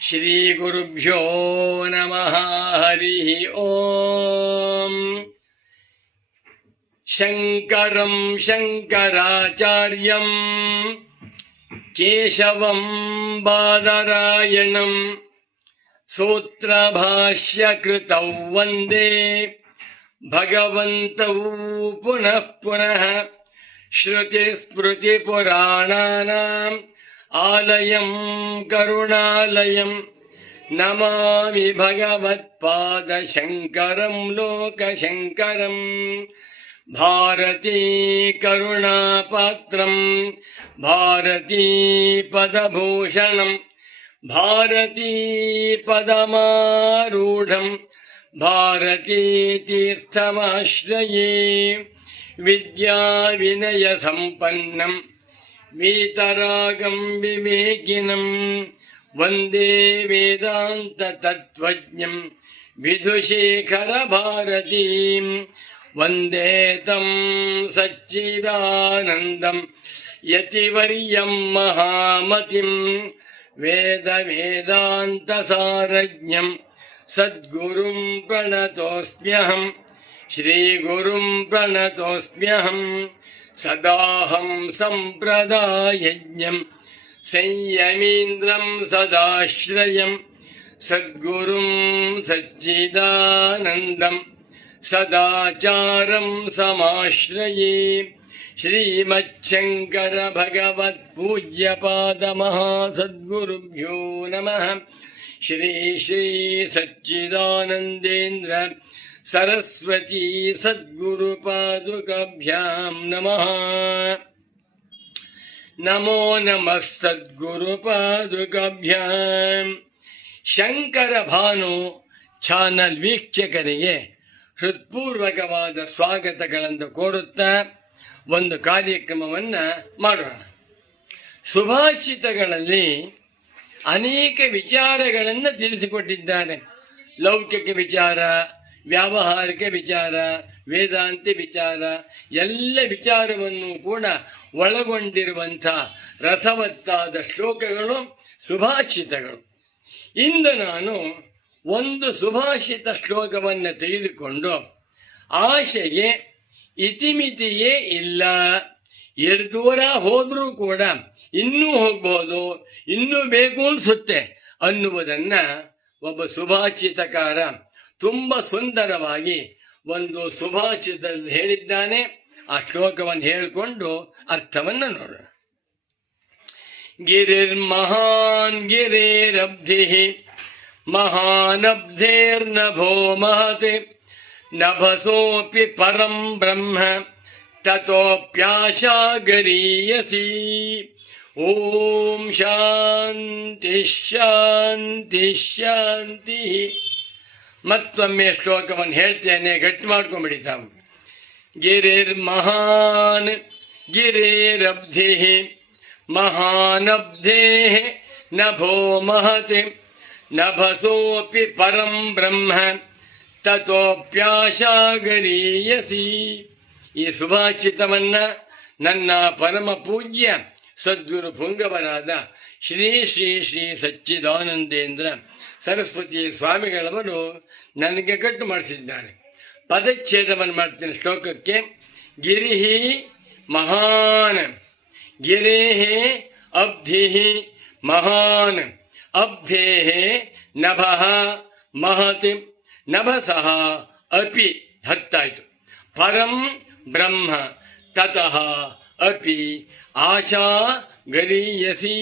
ಶ್ರೀಗುರುಭ್ಯೋ ನಮಃ. ಹರಿ ಓಂ. ಶಂಕರಂ ಶಂಕರಾಚಾರ್ಯಂ ಕೇಶವಂ ಬಾದರಾಯಣಂ ಸೂತ್ರಭಾಷ್ಯಕೃತೌ ವಂದೇ ಭಗವಂತೌ ಪುನಃ ಪುನಃ. ಶ್ರುತಿಸ್ಮೃತಿಪುರಾಣಾನಾಂ ಆಲಯಂ ಕರುಣಾಲಯಂ ನಮಾಮಿ ಭಗವತ್ಪಾದಶಂಕರಂ ಲೋಕಶಂಕರಂ. ಭಾರತೀ ಕರುಣಾಪಾತ್ರಂ ಭಾರತೀ ಪದಭೂಷಣಂ ಭಾರತೀ ಪದಮಾರೂಢಂ ಭಾರತೀ ತೀರ್ಥಮಾಶ್ರಯೇ. ವಿದ್ಯಾ ವಿನಯ ಸಂಪನ್ನಂ ವೀತರಾಗಂ ವಿವೇಕಿನಂ ವಂದೇ ವೇದಾಂತ ತತ್ವಜ್ಞಂ ವಿಧುಶೇಖರ ಭಾರತೀಂ. ವಂದೇ ತಂ ಸಚ್ಚಿದಾನಂದಂ ಯತಿವರ್ಯಂ ಮಹಾಮತಿಂ. ವೇದ ವೇದಾಂತ ಸಾರಜ್ಞಂ ಸದ್ಗುರುಂ ಪ್ರಣತೋಸ್ಮ್ಯಹಂ. ಶ್ರೀಗುರುಂ ಪ್ರಣತೋಸ್ಮ್ಯಹಂ. ಸದಾಹಂ ಸಂಪ್ರದಾಯಜ್ಞಂ ಸಂಯಮೀಂದ್ರಂ ಸದಾಶ್ರಯಂ. ಸದ್ಗುರುಂ ಸಚ್ಚಿದಾನಂದಂ ಸದಾಚಾರಂ ಸಮಾಶ್ರಯೇ. ಶ್ರೀಮಚ್ಛಂಕರ ಭಗವತ್ ಪೂಜ್ಯಪಾದ ಮಹಾಸದ್ಗುರುಭ್ಯೋ ನಮಃ. ಶ್ರೀ ಶ್ರೀ ಸಚ್ಚಿದಾನಂದೇಂದ್ರ ಸರಸ್ವತೀ ಸದ್ಗುರು ಪಾದುಕಾಭ್ಯಾಂ ನಮಃ. ನಮೋ ನಮಃ ಸದ್ಗುರು ಪಾದುಕಾಭ್ಯಾಂ. ಶಂಕರ ಭಾನು ಚಾನಲ್ ವೀಕ್ಷಕರಿಗೆ ಹೃತ್ಪೂರ್ವಕವಾದ ಸ್ವಾಗತಗಳನ್ನು ಕೋರುತ್ತಾ ಒಂದು ಕಾರ್ಯಕ್ರಮವನ್ನು ಮಾಡೋಣ. ಸುಭಾಷಿತಗಳಲ್ಲಿ ಅನೇಕ ವಿಚಾರಗಳನ್ನು ತಿಳಿಸಿಕೊಟ್ಟಿದ್ದಾರೆ. ಲೌಕಿಕ ವಿಚಾರ, ವ್ಯಾವಹಾರಿಕ ವಿಚಾರ, ವೇದಾಂತಿ ವಿಚಾರ, ಎಲ್ಲ ವಿಚಾರವನ್ನು ಕೂಡ ಒಳಗೊಂಡಿರುವಂಥ ರಸವತ್ತಾದ ಶ್ಲೋಕಗಳು ಸುಭಾಷಿತಗಳು. ಇಂದು ನಾನು ಒಂದು ಸುಭಾಷಿತ ಶ್ಲೋಕವನ್ನು ತೆಗೆದುಕೊಂಡು ಆಶೆಗೆ ಇತಿಮಿತಿಯೇ ಇಲ್ಲ, ಎಷ್ಟು ದೂರ ಹೋದರೂ ಕೂಡ ಇನ್ನೂ ಹೋಗ್ಬೋದು, ಇನ್ನೂ ಬೇಕು ಅನಿಸುತ್ತೆ ಅನ್ನುವುದನ್ನು ಒಬ್ಬ ಸುಭಾಷಿತಕಾರ ತುಂಬ ಸುಂದರವಾಗಿ ಒಂದು ಸುಭಾಷಿತ ಹೇಳಿದ್ದಾನೆ. ಆ ಶ್ಲೋಕವನ್ನು ಹೇಳಿಕೊಂಡು ಅರ್ಥವನ್ನು ನೋಡೋಣ. ಗಿರಿರ್ಮಹಾನ್ ಗಿರೇರಬ್ಧಿ ಮಹಾನಬ್ಧೇರ್ನಭೋ ಮಹತೆ ನಭಸೋಪಿ ಪರಂ ಬ್ರಹ್ಮ ತತೋಪ್ಯಾಶಾ ಗರೀಯಸಿ. ಓಂ ಶಾಂತಿ ಶಾಂತಿ ಶಾಂತಿ. ಮತ್ತೊಮ್ಮೆ ಶ್ಲೋಕವನ್ನು ಹೇಳ್ತೇನೆ, ಗಟ್ಟಿ ಮಾಡ್ಕೊಂಡ್ಬಿಡಿ ತಾವು. ಗಿರಿರ್ಮಹಾನ್ ಗಿರೇರಬ್ಧಿ ಮಹಾನಬ್ಧೇ ನಭೋ ಮಹತೆ ನಭಸೋಪಿ ಪರಂ ಬ್ರಹ್ಮ ತತೋಪ್ಯಾಶಾ ಗರೀಯಸಿ. ಈ ಸುಭಾಷಿತವನ್ನು ನನ್ನ ಪರಮ ಪೂಜ್ಯ ಸದ್ಗುರು ಪುಂಗವರಾದ ಶ್ರೀ ಶ್ರೀ ಶ್ರೀ ಸಚ್ಚಿದಾನಂದೇಂದ್ರ ಸರಸ್ವತಿ ಸ್ವಾಮಿಗಳವರು ನನಗೆ ಕಟ್ಟು ಮಾಡಿಸಿದ್ದಾರೆ. ಪದಚ್ಛೇದವನ್ನು ಮಾಡ್ತೇನೆ ಶ್ಲೋಕಕ್ಕೆ. ಗಿರಿಹಿ ಮಹಾನ್ ಗಿರೇಃ ಅಬ್ಧಿಃ ಮಹಾನ್ ಅಬ್ಧೇಃ ನಭಃ ಮಹತಿ ನಭಸಃ ಅಪಿ. ಹತ್ತಾಯಿತು. ಪರಂ ಬ್ರಹ್ಮ ತತಃ ಅಪಿ ಆಶಾ ಗರೀಯಸಿ.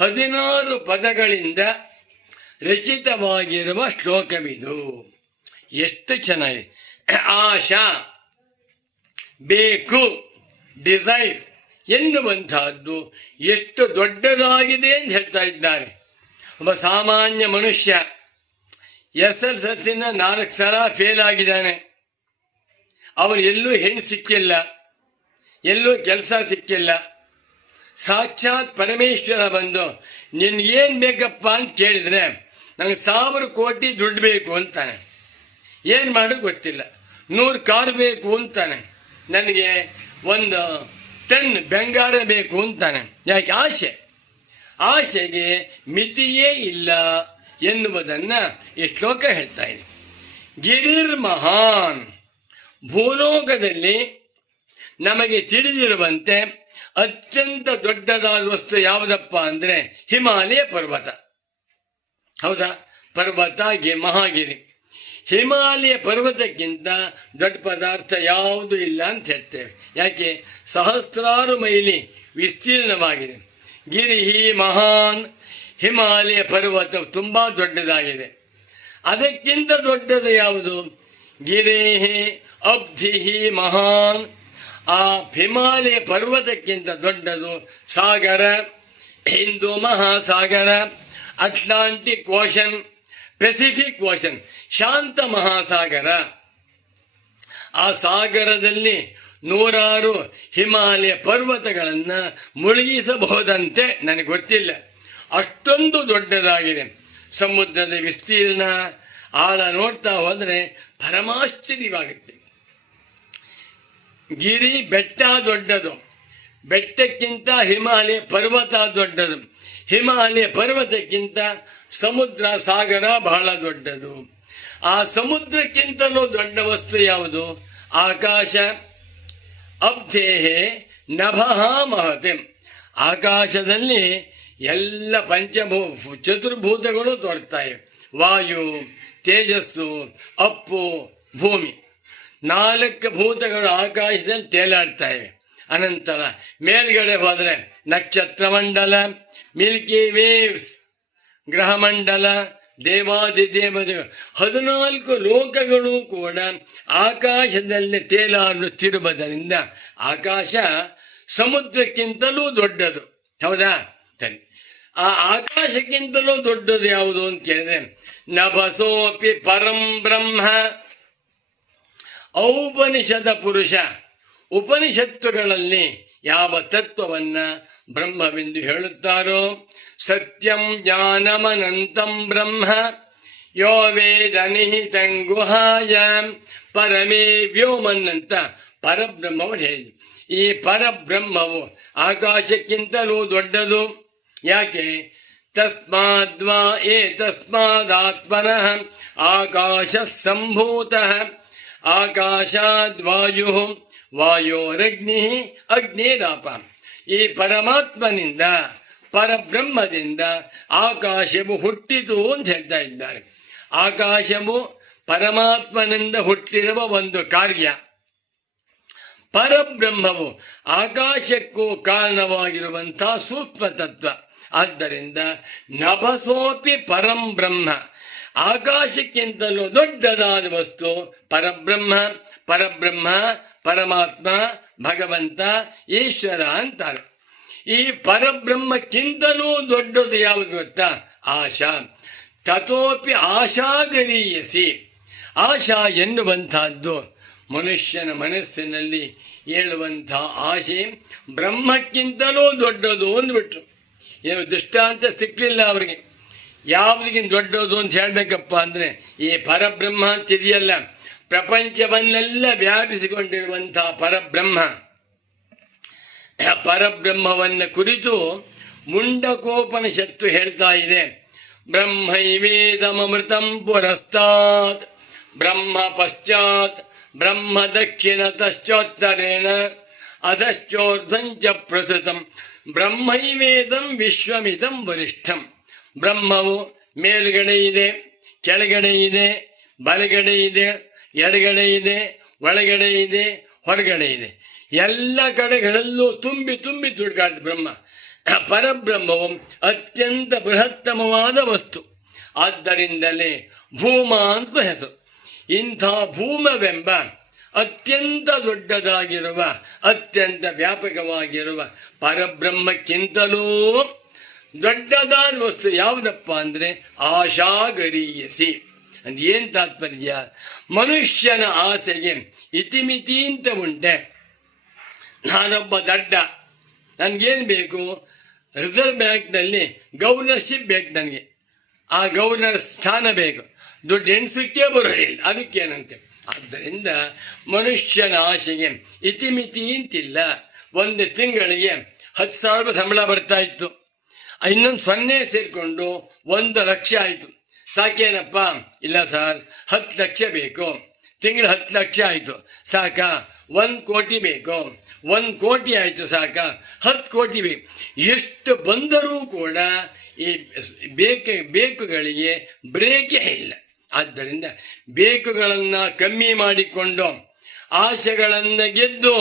16 ಪದಗಳಿಂದ ರಚಿತವಾಗಿರುವ ಶ್ಲೋಕವಿದು. ಎಷ್ಟು ಚೆನ್ನಾಗಿದೆ. ಆಶಾ ಬೇಕು, ಡಿಸೈರ್ ಎನ್ನುವಂತಹದ್ದು ಎಷ್ಟು ದೊಡ್ಡದಾಗಿದೆ ಅಂತ ಹೇಳ್ತಾ ಇದ್ದಾರೆ. ಒಬ್ಬ ಸಾಮಾನ್ಯ ಮನುಷ್ಯ SSLC 4 ಸಲ ಫೇಲ್ ಆಗಿದ್ದಾನೆ. ಅವನು ಎಲ್ಲೂ ಹೆಣ್ಣು ಸಿಕ್ಕಿಲ್ಲ, ಎಲ್ಲೂ ಕೆಲಸ ಸಿಕ್ಕಿಲ್ಲ. ಸಾಕ್ಷಾತ್ ಪರಮೇಶ್ವರ ಬಂದು ನಿನ್ಗೇನು ಬೇಕಪ್ಪ ಅಂತ ಕೇಳಿದರೆ ನನಗೆ 1000 ಕೋಟಿ ದುಡ್ಡು ಬೇಕು ಅಂತಾನೆ. ಏನು ಮಾಡೋದು ಗೊತ್ತಿಲ್ಲ. 100 ಕಾರು ಬೇಕು ಅಂತಾನೆ. ನನಗೆ 1 ಟನ್ ಬಂಗಾರ ಬೇಕು ಅಂತಾನೆ. ಯಾಕೆ? ಆಸೆ. ಆಶೆಗೆ ಮಿತಿಯೇ ಇಲ್ಲ ಎನ್ನುವುದನ್ನ ಈ ಶ್ಲೋಕ ಹೇಳ್ತಾ ಇದೆ. ಗಿರಿರ್ ಮಹಾನ್, ಭೂಲೋಕದಲ್ಲಿ ನಮಗೆ ತಿಳಿದಿರುವಂತೆ ಅತ್ಯಂತ ದೊಡ್ಡದಾದ ವಸ್ತು ಯಾವುದಪ್ಪ ಅಂದ್ರೆ ಹಿಮಾಲಯ ಪರ್ವತ. ಹೌದಾ? ಪರ್ವತ ಮಹಾಗಿರಿ. ಹಿಮಾಲಯ ಪರ್ವತಕ್ಕಿಂತ ದೊಡ್ಡ ಪದಾರ್ಥ ಯಾವುದು ಇಲ್ಲ ಅಂತ ಹೇಳ್ತೇವೆ. ಯಾಕೆ? ಸಹಸ್ರಾರು ಮೈಲಿ ವಿಸ್ತೀರ್ಣವಾಗಿದೆ. ಗಿರಿಹಿ ಮಹಾನ್, ಹಿಮಾಲಯ ಪರ್ವತ ತುಂಬಾ ದೊಡ್ಡದಾಗಿದೆ. ಅದಕ್ಕಿಂತ ದೊಡ್ಡದು ಯಾವುದು? ಗಿರೇಹಿ ಅಬ್ಧಿಹಿ ಮಹಾನ್, ಆ ಹಿಮಾಲಯ ಪರ್ವತಕ್ಕಿಂತ ದೊಡ್ಡದು ಸಾಗರ, ಹಿಂದೂ ಮಹಾಸಾಗರ, ಅಟ್ಲಾಂಟಿಕ್ ಓಷನ್, ಪೆಸಿಫಿಕ್ ಓಷನ್, ಶಾಂತ ಮಹಾಸಾಗರ. ಆ ಸಾಗರದಲ್ಲಿ ನೂರಾರು ಹಿಮಾಲಯ ಪರ್ವತಗಳನ್ನು ಮುಳುಗಿಸಬಹುದಂತೆ, ನನಗೆ ಗೊತ್ತಿಲ್ಲ, ಅಷ್ಟೊಂದು ದೊಡ್ಡದಾಗಿದೆ ಸಮುದ್ರದ ವಿಸ್ತೀರ್ಣ. ಆಳ ನೋಡ್ತಾ ಹೋದರೆ ಪರಮಾಶ್ಚರ್ಯವಾಗುತ್ತೆ. ಗಿರಿ ಬೆಟ್ಟ ದೊಡ್ಡದು, ಬೆಟ್ಟಕ್ಕಿಂತ ಹಿಮಾಲಯ ಪರ್ವತ ದೊಡ್ಡದು, ಹಿಮಾಲಯ ಪರ್ವತಕ್ಕಿಂತ ಸಮುದ್ರ ಸಾಗರ ಬಹಳ ದೊಡ್ಡದು. ಆ ಸಮುದ್ರಕ್ಕಿಂತಲೂ ದೊಡ್ಡ ವಸ್ತು ಯಾವುದು? ಆಕಾಶ. ಅಬ್ಧೇಹೆ ನಭಃ ಮಹತಿ, ಆಕಾಶದಲ್ಲಿ ಎಲ್ಲ ಚತುರ್ಭೂತಗಳು ತೋರ್ತಾಯಿವೆ. ವಾಯು, ತೇಜಸ್ಸು, ಅಪ್ಪು, ಭೂಮಿ, 4 ಭೂತಗಳು ಆಕಾಶದಲ್ಲಿ ತೇಲಾಡ್ತಾ ಇವೆ. ಅನಂತರ ಮೇಲ್ಗಡೆ ಹೋದರೆ ನಕ್ಷತ್ರ ಮಂಡಲ, ಮಿಲ್ಕಿ ವೇವ್ಸ್, ಗ್ರಹಮಂಡಲ, ದೇವಾದಿದೇವತೆಗಳು, 14 ಲೋಕಗಳು ಕೂಡ ಆಕಾಶದಲ್ಲಿ ತೇಲಾಡುತ್ತಿರುವುದರಿಂದ ಆಕಾಶ ಸಮುದ್ರಕ್ಕಿಂತಲೂ ದೊಡ್ಡದು. ಹೌದಾ? ಸರಿ. ಆ ಆಕಾಶಕ್ಕಿಂತಲೂ ದೊಡ್ಡದು ಯಾವುದು ಅಂತ ಕೇಳಿದ್ರೆ ನಭಸೋಪಿ ಪರಂ ಬ್ರಹ್ಮ. ಔಪನಿಷದ ಪುರುಷ, ಉಪನಿಷತ್ತುಗಳಲ್ಲಿ ಯಾವ ತತ್ವವನ್ನ ಬ್ರಹ್ಮವೆಂದು ಹೇಳುತ್ತಾರೋ, ಸತ್ಯಂ ಜ್ಞಾನಮನಂತಂ ಬ್ರಹ್ಮ ಯೋ ವೇದ ನಿಹಿತಂ ಗುಹಾಯಾಂ ಪರಮೇ ವ್ಯೋಮನ್ ಅಂತ ಪರಬ್ರಹ್ಮವನ್ನು ಹೇಳಿದ್ರು. ಈ ಪರಬ್ರಹ್ಮವು ಆಕಾಶಕ್ಕಿಂತಲೂ ದೊಡ್ಡದು. ಯಾಕೆ? ತಸ್ಮಾದ್ವಾ ತಸ್ಮಾದಾತ್ಮನಃ ಆಕಾಶ ಸಂಭೂತಃ, ಆಕಾಶಾದ್ವಾಯು, ವಾಯೋರಗ್ನಿ, ಅಗ್ನಿರಾಪ. ಈ ಪರಮಾತ್ಮನಿಂದ, ಪರಬ್ರಹ್ಮದಿಂದ ಆಕಾಶವು ಹುಟ್ಟಿತು ಅಂತ ಹೇಳ್ತಾ ಇದ್ದಾರೆ. ಆಕಾಶವು ಪರಮಾತ್ಮನಿಂದ ಹುಟ್ಟಿರುವ ಒಂದು ಕಾರ್ಯ. ಪರಬ್ರಹ್ಮವು ಆಕಾಶಕ್ಕೂ ಕಾರಣವಾಗಿರುವಂತಹ ಸೂಕ್ಷ್ಮ ತತ್ವ. ಆದ್ದರಿಂದ ನಭಸೋಪಿ ಪರಂ ಬ್ರಹ್ಮ, ಆಕಾಶಕ್ಕಿಂತಲೂ ದೊಡ್ಡದಾದ ವಸ್ತು ಪರಬ್ರಹ್ಮ. ಪರಬ್ರಹ್ಮ, ಪರಮಾತ್ಮ, ಭಗವಂತ, ಈಶ್ವರ ಅಂತಾರೆ. ಈ ಪರಬ್ರಹ್ಮಕ್ಕಿಂತಲೂ ದೊಡ್ಡದು ಯಾವುದು ಗೊತ್ತಾ? ಆಶಾ. ತಥೋಪಿ ಆಶಾಗರೀಯಸಿ, ಆಶಾ ಎನ್ನುವಂತಹದ್ದು ಮನುಷ್ಯನ ಮನಸ್ಸಿನಲ್ಲಿ ಏಳುವಂತಹ ಆಶೆ ಬ್ರಹ್ಮಕ್ಕಿಂತಲೂ ದೊಡ್ಡದು ಅಂದ್ಬಿಟ್ರು. ಏನು ದೃಷ್ಟಾಂತ ಸಿಕ್ಕಲಿಲ್ಲ ಅವರಿಗೆ. ಯಾವುದಿಗಿಂತ ದೊಡ್ಡದು ಅಂತ ಹೇಳಬೇಕಪ್ಪ ಅಂದರೆ ಈ ಪರಬ್ರಹ್ಮ ಅಂತಿದೆಯಲ್ಲ, ಪ್ರಪಂಚವನ್ನೆಲ್ಲ ವ್ಯಾಪಿಸಿಕೊಂಡಿರುವಂತಹ ಪರಬ್ರಹ್ಮ. ಪರಬ್ರಹ್ಮವನ್ನು ಕುರಿತು ಮುಂಡಕೋಪನಿಷತ್ತು ಹೇಳ್ತಾ ಇದೆ. ಬ್ರಹ್ಮೈವೇದಮೃತಂ ಪುರಸ್ತಾತ್ ಬ್ರಹ್ಮ ಪಶ್ಚಾತ್ ಬ್ರಹ್ಮ ದಕ್ಷಿಣತಶ್ಚೋತ್ತರೇಣ ಅಧಶ್ಚೋರ್ಧ್ವಂಚ ಪ್ರಸೃತಂ ಬ್ರಹ್ಮೈವೇದಂ ವಿಶ್ವಮಿದಂ ವರಿಷ್ಠಂ. ಬ್ರಹ್ಮವು ಮೇಲುಗಡೆ ಇದೆ, ಕೆಳಗಡೆ ಇದೆ, ಬಲಗಡೆ ಇದೆ, ಎಡಗಡೆ ಇದೆ, ಒಳಗಡೆ ಇದೆ, ಹೊರಗಡೆ ಇದೆ. ಎಲ್ಲ ಕಡೆಗಳಲ್ಲೂ ತುಂಬಿ ತುಂಬಿ ತುಡುಕಾಡ್ತ ಬ್ರಹ್ಮ. ಪರಬ್ರಹ್ಮವು ಅತ್ಯಂತ ಬೃಹತ್ತಮವಾದ ವಸ್ತು. ಆದ್ದರಿಂದಲೇ ಭೂಮ ಅಂತ ಹೆಸರು. ಇಂಥ ಭೂಮವೆಂಬ ಅತ್ಯಂತ ದೊಡ್ಡದಾಗಿರುವ, ಅತ್ಯಂತ ವ್ಯಾಪಕವಾಗಿರುವ ಪರಬ್ರಹ್ಮಕ್ಕಿಂತಲೂ ದೊಡ್ಡದಾದ ವಸ್ತು ಯಾವುದಪ್ಪ ಅಂದರೆ ಆಶಾಗರೀಯಸಿ. ಅಂತ ಏನು ತಾತ್ಪರ್ಯ? ಮನುಷ್ಯನ ಆಸೆಗೆ ಇತಿಮಿತಿ ಅಂತ ಉಂಟೆ. ನಾನೊಬ್ಬ ದಡ್ಡ, ನನಗೇನು ಬೇಕು? ರಿಸರ್ವ್ ಬ್ಯಾಂಕ್ನಲ್ಲಿ ಗವರ್ನರ್ಶಿಪ್ ಬೇಕು, ನನಗೆ ಆ ಗವರ್ನರ್ ಸ್ಥಾನ ಬೇಕು. ದುಡ್ಡು ಎಣಿಸಲಿಕ್ಕೆ ಬರೋದಿಲ್ಲ, ಅದಕ್ಕೇನಂತೆ. ಆದ್ದರಿಂದ ಮನುಷ್ಯನ ಆಸೆಗೆ ಇತಿಮಿತಿ ಅಂತಿಲ್ಲ. ಒಂದು ತಿಂಗಳಿಗೆ 10,000 ಸಂಬಳ ಬರ್ತಾ ಇತ್ತು. ಇನ್ನೊಂದು 0 ಸೇರಿಕೊಂಡು 1,00,000 ಆಯಿತು. ಸಾಕೇನಪ್ಪ? ಇಲ್ಲ ಸರ್, 10 ಲಕ್ಷ ಬೇಕು. ತಿಂಗಳು 10 ಲಕ್ಷ ಆಯಿತು ಸಾಕಾ? 1 ಕೋಟಿ ಬೇಕು. 1 ಕೋಟಿ ಆಯಿತು ಸಾಕಾ? 10 ಕೋಟಿ ಬೇಕು. ಎಷ್ಟು ಬಂದರೂ ಕೂಡ ಈ ಬೇಕುಗಳಿಗೆ ಬ್ರೇಕೇ ಇಲ್ಲ. ಆದ್ದರಿಂದ ಬೇಕುಗಳನ್ನು ಕಮ್ಮಿ ಮಾಡಿಕೊಂಡು ಆಶೆಗಳನ್ನು ಗೆದ್ದು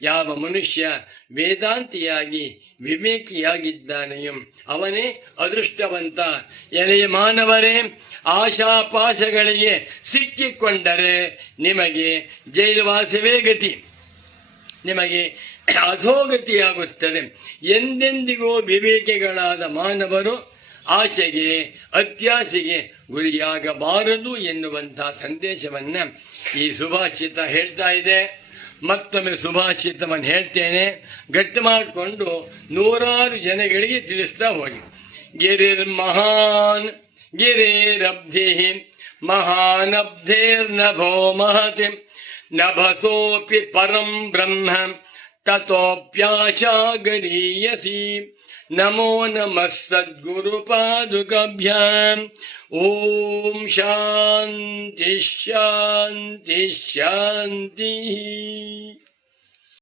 ಯಾವ ಮನುಷ್ಯ ವೇದಾಂತಿಯಾಗಿ ವಿವೇಕಿಯಾಗಿದ್ದಾನೆಯೋ ಅವನೇ ಅದೃಷ್ಟವಂತ. ಎಲೆಯ ಮಾನವರೇ, ಆಶಾಪಾಶಗಳಿಗೆ ಸಿಕ್ಕಿಕೊಂಡರೆ ನಿಮಗೆ ಜೈಲುವಾಸವೇ ಗತಿ, ನಿಮಗೆ ಅಧೋಗತಿಯಾಗುತ್ತದೆ. ಎಂದೆಂದಿಗೂ ವಿವೇಕಿಗಳಾದ ಮಾನವರು ಆಶೆಗೆ ಅತ್ಯಾಶೆಗೆ ಗುರಿಯಾಗಬಾರದು ಎನ್ನುವಂತಹ ಸಂದೇಶವನ್ನ ಈ ಸುಭಾಷಿತ ಹೇಳ್ತಾ ಇದೆ. ಮತ್ತೊಮ್ಮೆ ಸುಭಾಷಿತವನ್ನು ಹೇಳ್ತೇನೆ, ಗಟ್ಟಿ ಮಾಡಿಕೊಂಡು 100 ಜನಗಳಿಗೆ ತಿಳಿಸ್ತಾ ಹೋಗಿ. ಗಿರಿರ್ಮಹಾನ್ ಗಿರಿರಬ್ಧಿ ಮಹಾನಬ್ಧೇರ್ನಭೋ ಮಹತಿ ನಭಸೋಪಿ ಪರಂ ಬ್ರಹ್ಮ ತತೋಪ್ಯಾಶಾ ಗರೀಯಸಿ. ನಮೋ ನಮಃ ಸದ್ಗುರು ಪಾದುಕಾಭ್ಯಾಂ. ಓಂ ಶಾಂತಿ ಶಾಂತಿ ಶಾಂತಿ.